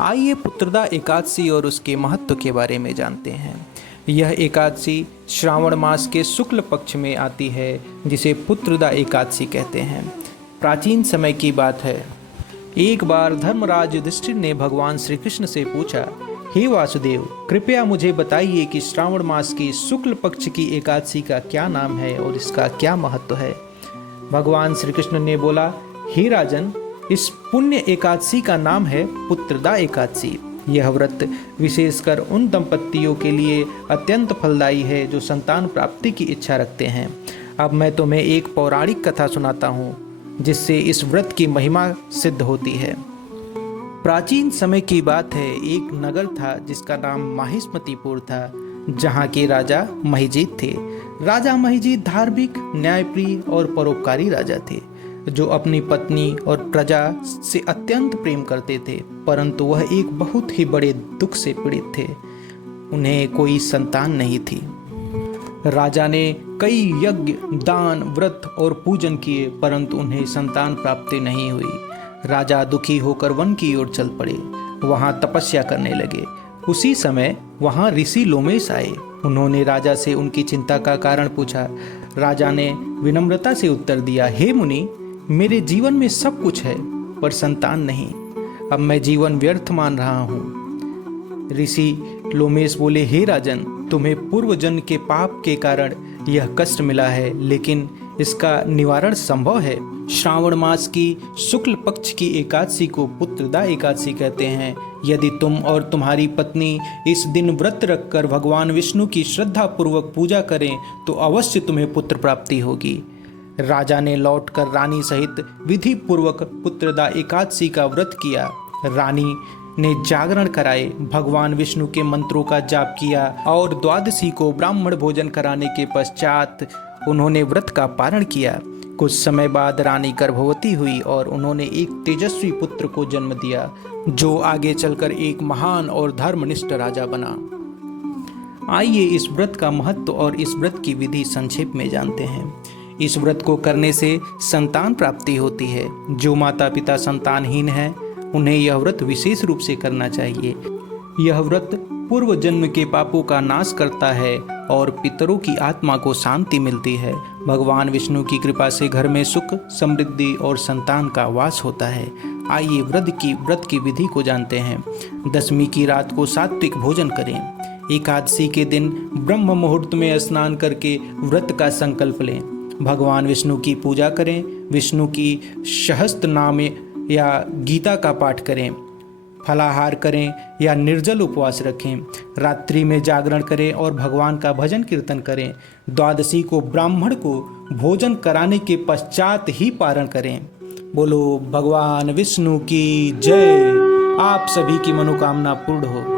आइए पुत्रदा एकादशी और उसके महत्व के बारे में जानते हैं। यह एकादशी श्रावण मास के शुक्ल पक्ष में आती है, जिसे पुत्रदा एकादशी कहते हैं। प्राचीन समय की बात है। एक बार धर्मराज युधिष्ठिर ने भगवान श्री कृष्ण से पूछा, हे वासुदेव, कृपया मुझे बताइए कि श्रावण मास की शुक्ल पक्ष की एकादशी का क्या नाम है और इसका क्या महत्व है। भगवान श्री कृष्ण ने बोला, हे राजन, इस पुण्य एकादशी का नाम है पुत्रदा एकादशी। यह व्रत विशेषकर उन दंपतियों के लिए अत्यंत फलदायी है जो संतान प्राप्ति की इच्छा रखते हैं। अब मैं तुम्हें एक पौराणिक कथा सुनाता हूँ, जिससे इस व्रत की महिमा सिद्ध होती है। प्राचीन समय की बात है। एक नगर था जिसका नाम माहिष्मतिपुर था, जहाँ के राजा महिजीत थे। राजा महिजीत धार्मिक, न्यायप्रिय और परोपकारी राजा थे, जो अपनी पत्नी और प्रजा से अत्यंत प्रेम करते थे। परंतु वह एक बहुत ही बड़े दुख से पीड़ित थे। उन्हें कोई संतान नहीं थी। राजा ने कई यज्ञ, दान, व्रत और पूजन किए, परंतु उन्हें संतान प्राप्ति नहीं हुई। राजा दुखी होकर वन की ओर चल पड़े। वहां तपस्या करने लगे। उसी समय वहां ऋषि लोमेश आए। उन्होंने राजा से उनकी चिंता का कारण पूछा। राजा ने विनम्रता से उत्तर दिया, हे मुनि, मेरे जीवन में सब कुछ है, पर संतान नहीं। अब मैं जीवन व्यर्थ मान रहा हूँ। ऋषि लोमेश बोले, हे राजन, तुम्हें पूर्व जन्म के पाप के कारण यह कष्ट मिला है, लेकिन इसका निवारण संभव है। श्रावण मास की शुक्ल पक्ष की एकादशी को पुत्रदा एकादशी कहते हैं। यदि तुम और तुम्हारी पत्नी इस दिन व्रत रखकर भगवान विष्णु की श्रद्धा पूर्वक पूजा करें, तो अवश्य तुम्हें पुत्र प्राप्ति होगी। राजा ने लौटकर रानी सहित विधि पूर्वक पुत्रदा एकादशी का व्रत किया। रानी ने जागरण कराए, भगवान विष्णु के मंत्रों का जाप किया और द्वादशी को ब्राह्मण भोजन कराने के पश्चात उन्होंने व्रत का पारण किया। कुछ समय बाद रानी गर्भवती हुई और उन्होंने एक तेजस्वी पुत्र को जन्म दिया, जो आगे चलकर एक महान और धर्मनिष्ठ राजा बना। आइए इस व्रत का महत्व और इस व्रत की विधि संक्षेप में जानते हैं। इस व्रत को करने से संतान प्राप्ति होती है। जो माता पिता संतानहीन हैं, उन्हें यह व्रत विशेष रूप से करना चाहिए। यह व्रत पूर्व जन्म के पापों का नाश करता है और पितरों की आत्मा को शांति मिलती है। भगवान विष्णु की कृपा से घर में सुख, समृद्धि और संतान का वास होता है। आइए व्रत की विधि को जानते हैं। दशमी की रात को सात्विक भोजन करें। एकादशी के दिन ब्रह्म मुहूर्त में स्नान करके व्रत का संकल्प लें। भगवान विष्णु की पूजा करें। विष्णु की सहस्त्र नाम या गीता का पाठ करें। फलाहार करें या निर्जल उपवास रखें। रात्रि में जागरण करें और भगवान का भजन कीर्तन करें। द्वादशी को ब्राह्मण को भोजन कराने के पश्चात ही पारण करें। बोलो भगवान विष्णु की जय। आप सभी की मनोकामना पूर्ण हो।